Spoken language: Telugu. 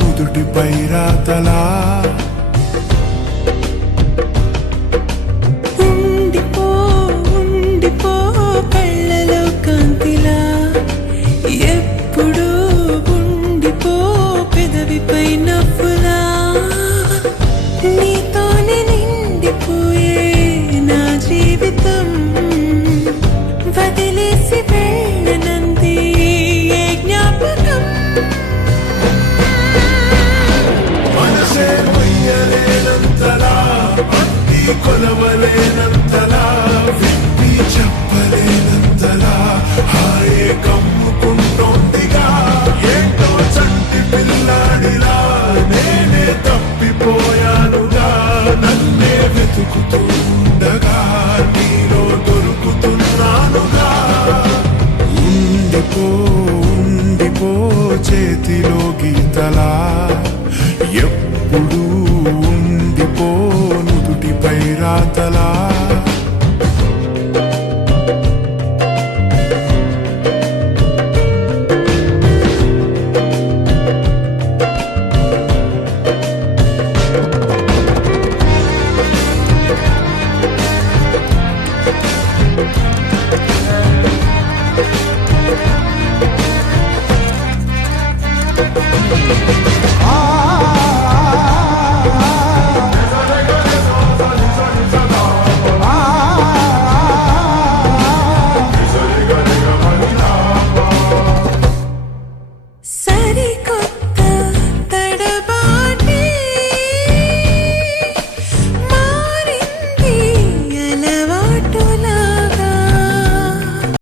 నుదుటిపై రాతలా కళ్ళలో కాంతిలా ఎప్పుడు ఉండిపో పెదవిపై నవ్వులా నీతోనే నిండిపోయే నా జీవితం వదిలేసి వెళ్ళనంది ఏ జ్ఞాపకం మనసే మొయ్యలేనంతలా పట్టి కొలవలేనంతలా విప్పి చెప్పలేనంతలా హాయే కమ్ముకుంటోందిగా ఏంటో చంటి పిల్లాడిలా నేనే తప్పిపోయానుగా నన్నే వెతుకుతూ ఉండగా నీలో దొరుకుతున్నానుగా ఉండిపో చేతిలో గీతలా ఎప్పుడు ఉండిపో నుదుటిపై రాతలా